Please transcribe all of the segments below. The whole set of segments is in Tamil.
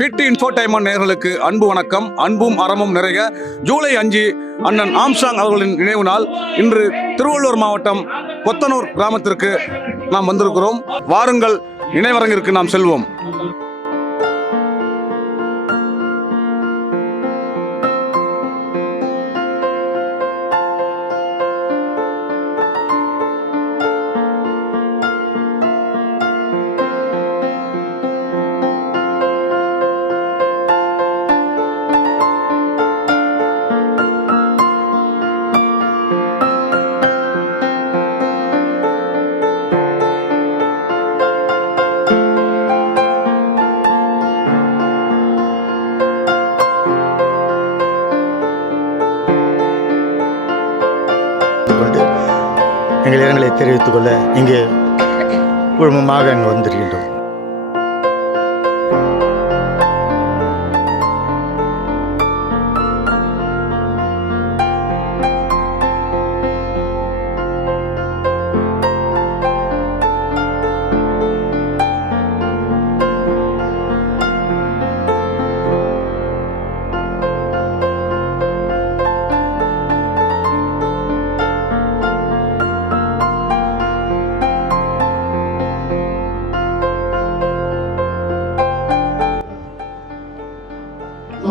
பிடி இன்ஃபோடைன்மென்ட் நேயர்களுக்கு அன்பு வணக்கம். அன்பும் அறமும் நிறைய. ஜூலை 5 அண்ணன் ஆம்ஸ்ட்ராங் அவர்களின் நினைவு நாள். இன்று திருவள்ளூர் மாவட்டம் கொத்தனூர் கிராமத்திற்கு நாம் வந்திருக்கிறோம். வாருங்கள், நினைவரங்கிற்கு நாம் செல்வோம். எங்கள் இடங்களை தெரிவித்துக் கொள்ள இங்கே குழுமமாக அங்கு வந்திருக்கின்றோம்.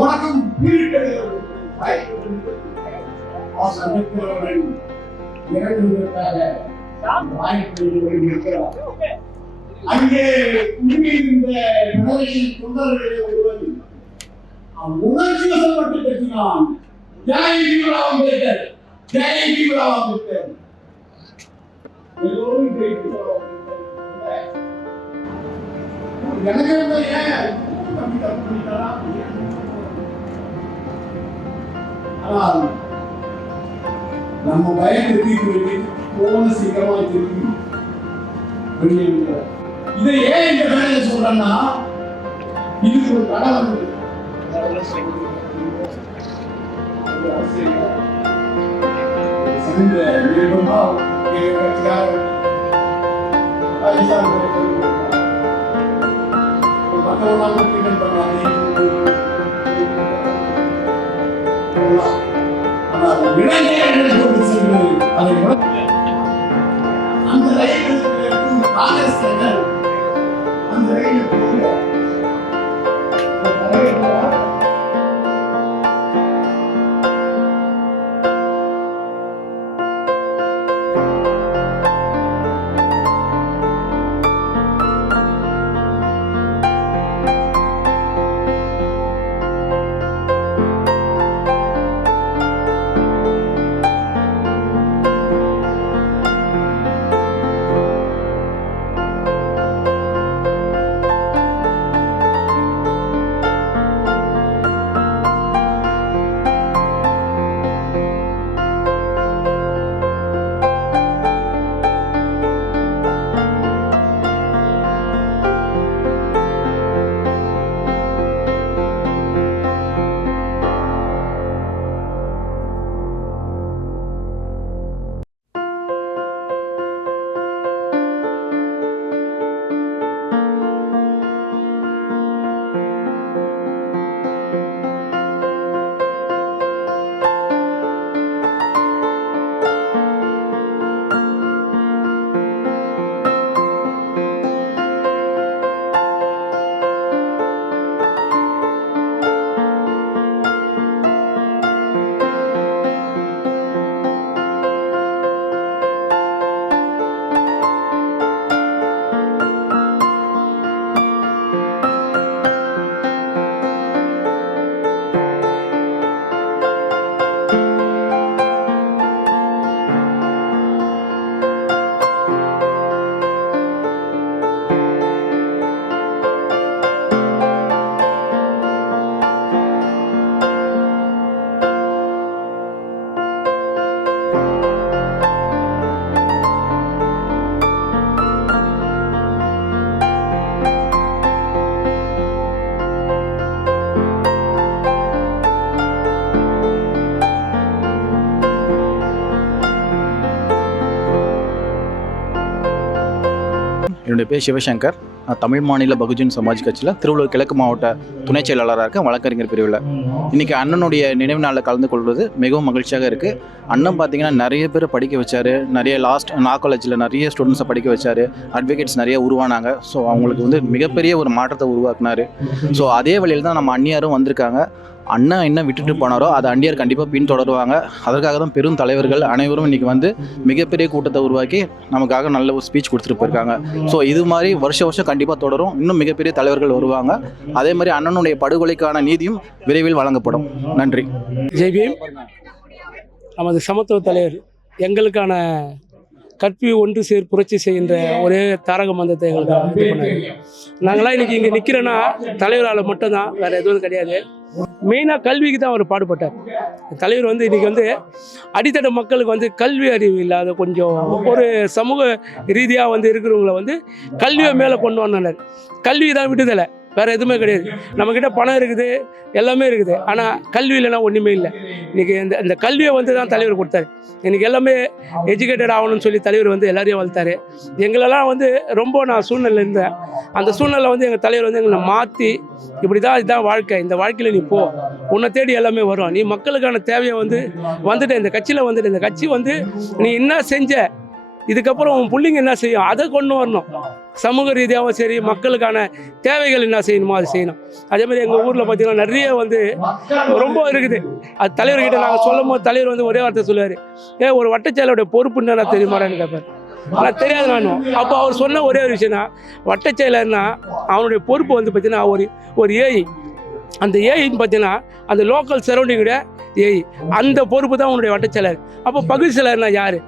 வணக்கம். அங்கே உண்மையிருந்த தொண்டர்களை ஒருவன் உணர்ச்சி வசப்பட்டு பேசினான். ஜெய் பீம்ராவ் அம்பேத்கர், ஜெய் பீம்ராவ் அம்பேத்கர். எல்லோரும் எனக்கு நம்ம பயத்தை தீர்த்து வைத்து போன சீக்கிரமா திருப்பி வெளியே. இதை ஏன் இந்த வேலையை சொல்றேன்னா, இதுக்கு ஒரு கடை வந்து அந்த ரயில் காங்கிரஸ் அந்த ரயில் என்னுடைய பேர் சிவசங்கர். நான் தமிழ் மாநில பகுஜன் சமாஜ் கட்சியில் திருவள்ளூர் கிழக்கு மாவட்ட துணை செயலாளராக இருக்கேன் வழக்கறிஞர் பிரிவில். இன்றைக்கி அண்ணனுடைய நினைவு நாளில் கலந்து கொள்வது மிகவும் மகிழ்ச்சியாக இருக்குது. அண்ணன் பார்த்திங்கன்னா நிறைய பேர் படிக்க வச்சார், நிறைய லா காலேஜில் நிறைய ஸ்டூடெண்ட்ஸை படிக்க வச்சார், அட்வொகேட்ஸ் நிறைய உருவானாங்க. ஸோ அவங்களுக்கு வந்து மிகப்பெரிய ஒரு மாற்றத்தை உருவாக்குனார். ஸோ அதே வழியில் தான் நம்ம அண்ணியாரும் வந்திருக்காங்க. அண்ணன் என்ன விட்டுட்டு போனாரோ அதை அண்ணியார் கண்டிப்பாக பின்தொடருவாங்க. அதற்காக தான் பெரும் தலைவர்கள் அனைவரும் இன்றைக்கி வந்து மிகப்பெரிய கூட்டத்தை உருவாக்கி நமக்காக நல்ல ஒரு ஸ்பீச் கொடுத்துட்டு போயிருக்காங்க. ஸோ இது மாதிரி வருஷம் கண்டிப்பாக தொடரும். இன்னும் மிகப்பெரிய தலைவர்கள் வருவாங்க. அதே மாதிரி அண்ணனுடைய படுகொலைக்கான நீதியும் விரைவில் வழங்கப்படும். நன்றி. ஜெய்பீம். நமது சமத்துவ தலைவர் எங்களுக்கான கற்பி ஒன்று சேர் புரட்சி செய்கின்ற ஒரே தாரக மந்திரத்தை எங்களுக்கு இது பண்ணாங்க. நாங்களாம் இன்றைக்கி இங்கே நிற்கிறோன்னா தலைவரால் மட்டும்தான், வேறு எதுவும் கிடையாது. மெயினாக கல்விக்கு தான் அவர் பாடுபட்டார். தலைவர் வந்து இன்றைக்கி வந்து அடித்தட்ட மக்களுக்கு வந்து கல்வி அறிவு இல்லாத கொஞ்சம் ஒரு சமூக ரீதியாக வந்து இருக்கிறவங்கள வந்து கல்வியை மேலே கொண்டு வந்தார். கல்வி தான் விடுதலை, வேறு எதுவுமே கிடையாது. நம்மக்கிட்ட பணம் இருக்குது, எல்லாமே இருக்குது. ஆனால் கல்வி இல்லைன்னா ஒன்றுமே இல்லை. இன்றைக்கி இந்த கல்வியை வந்து தான் தலைவர் கொடுத்தாரு. இன்றைக்கி எல்லாமே எஜுகேட்டட் ஆகணும்னு சொல்லி தலைவர் வந்து எல்லாரையும் வளர்த்தாரு. எங்களெல்லாம் வந்து ரொம்ப நான் சூழ்நிலை இருந்தேன். அந்த சூழ்நிலை வந்து எங்கள் தலைவர் வந்து எங்களை மாற்றி இப்படி தான் இதுதான் வாழ்க்கை, இந்த வாழ்க்கையில் நீ போ, உன்னை தேடி எல்லாமே வரும், நீ மக்களுக்கான தேவையை வந்து வந்துட்டு இந்த கட்சியில் வந்துட்டு இந்த கட்சி வந்து நீ என்ன செஞ்ச, இதுக்கப்புறம் உன் பிள்ளைங்க என்ன செய்யும் அதை கொண்டு வரணும். சமூக ரீதியாகவும் சரி, மக்களுக்கான தேவைகள் என்ன செய்யணுமோ அது செய்யணும். அதே மாதிரி எங்கள் ஊரில் பார்த்தீங்கன்னா நிறைய வந்து ரொம்ப இருக்குது. அது தலைவர்கிட்ட நாங்கள் சொல்லும் போது தலைவர் வந்து ஒரே வார்த்தை சொல்லுவார், ஒரு வட்டச்செயலோடைய பொறுப்புன்னு நான் தெரியுமாடான்னு கேட்பார். ஆனால் தெரியாது நானும். அப்போ அவர் சொன்ன ஒரே ஒரு விஷயம்னா, வட்டச்செயலர்னா அவனுடைய பொறுப்பு வந்து பார்த்தீங்கன்னா ஒரு ஏஐ. அந்த ஏஐன்னு பார்த்தீங்கன்னா அந்த லோக்கல் சரௌண்டிங்குடைய ஏஐ, அந்த பொறுப்பு தான் அவனுடைய வட்டச்செயலர். அப்போ பகுதி செயலர்னா யார்?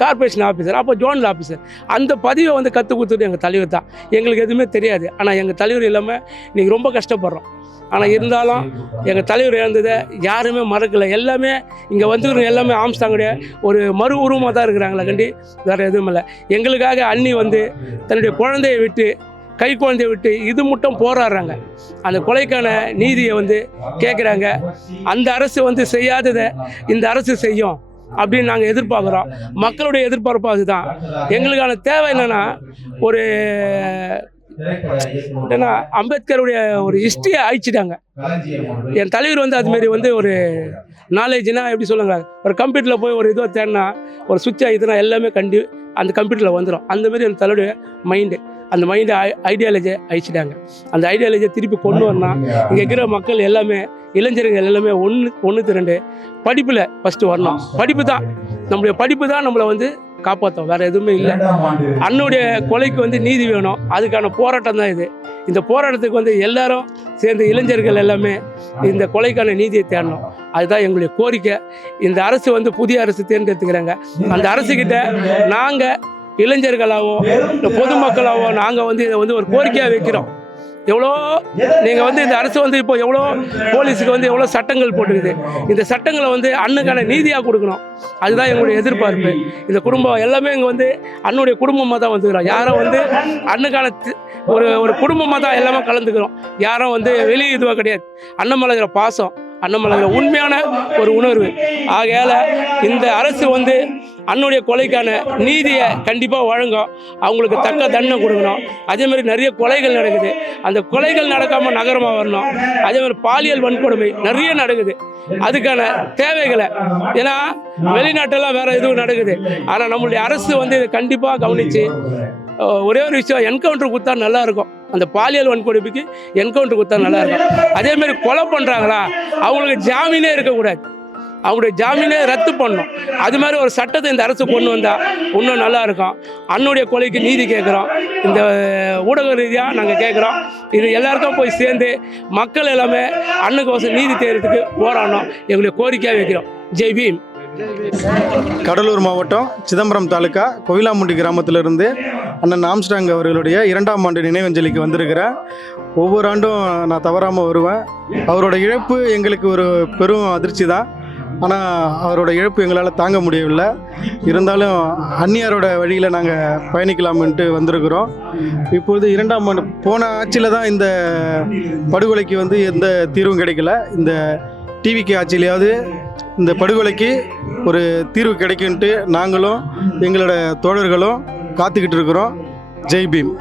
கார்பரேஷன் ஆஃபீஸர், அப்போ ஜோனல் ஆஃபீஸர். அந்த பதிவை வந்து கற்றுக் கொடுத்துட்டு எங்கள் தலைவர் தான். எங்களுக்கு எதுவுமே தெரியாது. ஆனால் எங்கள் தலைவர் இல்லாமல் இன்றைக்கி ரொம்ப கஷ்டப்படுறோம். ஆனால் இருந்தாலும் எங்கள் தலைவர் இழந்ததை யாருமே மறக்கலை. எல்லாமே இங்கே வந்துக்கிறவங்க எல்லாமே ஆம்ஸ்டாங்குடைய ஒரு மறு உருவமாக தான் இருக்கிறாங்களா கண்டி, வேறு எதுவும் இல்லை. எங்களுக்காக அண்ணி வந்து தன்னுடைய குழந்தையை விட்டு, கை குழந்தையை விட்டு இது மட்டும் போராடுறாங்க. அந்த கொலைக்கான நீதியை வந்து கேட்குறாங்க. அந்த அரசு வந்து செய்யாததை இந்த அரசு செய்யும் அப்படின்னு நாங்கள் எதிர்பார்க்குறோம். மக்களுடைய எதிர்பார்ப்பு அதுதான். எங்களுக்கான தேவை என்னென்னா, ஒரு ஏன்னா அம்பேத்கருடைய ஒரு ஹிஸ்ட்ரியை அழிச்சிட்டாங்க. என் தலைவர் வந்து அதுமாரி வந்து ஒரு நாலேஜ்னா எப்படி சொல்லுங்க, ஒரு கம்ப்யூட்டரில் போய் ஒரு இதுவை தேடினா ஒரு சுவிட்ச் ஆகிதுன்னா எல்லாமே அந்த கம்ப்யூட்டரில் வந்துடும். அந்தமாரி என் தலைவருடைய மைண்டு, அந்த மைண்டை ஐடியாலஜியை அழிச்சிட்டாங்க. அந்த ஐடியாலஜியை திருப்பி கொண்டு வரணும். இங்கே இருக்கிற மக்கள் எல்லாமே, இளைஞர்கள் எல்லாமே ஒன்று திரண்டு படிப்பில் ஃபஸ்ட்டு வரணும். படிப்பு தான் நம்மளுடைய படிப்பு தான் நம்மளை வந்து காப்பாற்றும், வேறு எதுவுமே இல்லை. அண்ணனுடைய கொலைக்கு வந்து நீதி வேணும். அதுக்கான போராட்டம் தான் இது. இந்த போராட்டத்துக்கு வந்து எல்லாரும் சேர்ந்து இளைஞர்கள் எல்லாமே இந்த கொலைக்கான நீதியை தேடணும். அதுதான் எங்களுடைய கோரிக்கை. இந்த அரசு வந்து புதிய அரசு தேர்ந்தெடுத்துக்கிறாங்க. அந்த அரசுக்கிட்ட நாங்கள் இளைஞர்களாகவோ இல்லை பொதுமக்களாகவோ நாங்கள் வந்து இதை வந்து ஒரு கோரிக்கையாக வைக்கிறோம். எவ்வளோ நீங்கள் வந்து இந்த அரசு வந்து இப்போ எவ்வளோ போலீஸுக்கு வந்து எவ்வளோ சட்டங்கள் போட்டுருக்குது. இந்த சட்டங்களை வந்து அண்ணுக்கான நீதியாக கொடுக்கணும். அதுதான் எங்களுடைய எதிர்பார்ப்பு. இந்த குடும்பம் எல்லாமே இங்கே வந்து அண்ணுடைய குடும்பமாக தான் வந்துக்கிறோம். யாரும் வந்து அண்ணுக்கான ஒரு குடும்பமாக தான் எல்லாமே கலந்துக்கிறோம். யாரும் வந்து வெளியே இதுவாக கிடையாது. அண்ணன் மேலே இருக்கிற பாசம், அண்ணன் மேலே இருக்கிற உண்மையான ஒரு உணர்வு. ஆகையால் இந்த அரசு வந்து அண்ணுடைய கொலைக்கான நீதியை கண்டிப்பாக வழங்கும். அவங்களுக்கு தக்க தண்டனை கொடுக்கணும். அதேமாதிரி நிறைய கொலைகள் நடக்குது. அந்த கொலைகள் நடக்காமல் நகரமாக வரணும். அதேமாதிரி பாலியல் வன்கொடுமை நிறைய நடக்குது. அதுக்கான தேவைகளை, ஏன்னா வெளிநாட்டெல்லாம் வேறு எதுவும் நடக்குது. ஆனால் நம்மளுடைய அரசு வந்து இதை கண்டிப்பாக கவனித்து ஒரே ஒரு விஷயம், என்கவுண்டர் கொடுத்தா நல்லாயிருக்கும். அந்த பாலியல் வன்கொடுமைக்கு என்கவுண்டர் கொடுத்தா நல்லாயிருக்கும். அதேமாதிரி கொலை பண்ணுறாங்களா, அவங்களுக்கு ஜாமீனே இருக்கக்கூடாது. அவங்களுடைய ஜாமீனே ரத்து பண்ணணும். அது மாதிரி ஒரு சட்டத்தை இந்த அரசு கொண்டு வந்தால் இன்னும் நல்லா இருக்கும். அண்ணுடைய கொலைக்கு நீதி கேட்குறோம். இந்த ஊடக ரீதியாக நாங்கள் கேட்குறோம். இது எல்லாருக்கும் போய் சேர்ந்து மக்கள் எல்லாமே அண்ணுக்கோசம் நீதி தேர்றதுக்கு போராடணும். எங்களுடைய கோரிக்கையாக வைக்கிறோம். ஜெய் பீம். கடலூர் மாவட்டம் சிதம்பரம் தாலுக்கா கோவிலாமுண்டி கிராமத்திலிருந்து அண்ணன் ஆம்ஸ்டாங் அவர்களுடைய 2ஆம் ஆண்டு நினைவஞ்சலிக்கு வந்திருக்கிறேன். ஒவ்வொரு ஆண்டும் நான் தவறாமல் வருவேன். அவரோட இழப்பு எங்களுக்கு ஒரு பெரும் அதிர்ச்சி தான். ஆனால் அவரோட இழப்பு எங்களால் தாங்க முடியவில்லை. இருந்தாலும் அந்நியாரோட வழியில் நாங்கள் பயணிக்கலாம்ன்ட்டு வந்திருக்கிறோம். இப்பொழுது 2ஆம் ஆண்டு, போன ஆட்சியில் தான் இந்த படுகொலைக்கு வந்து எந்த தீர்வும் கிடைக்கல. இந்த டிவிக்கு ஆட்சியிலையாவது இந்த படுகொலைக்கு ஒரு தீர்வு கிடைக்குன்ட்டு நாங்களும் எங்களோட தோழர்களும் காத்துக்கிட்டு இருக்கிறோம். ஜெய் பீம்.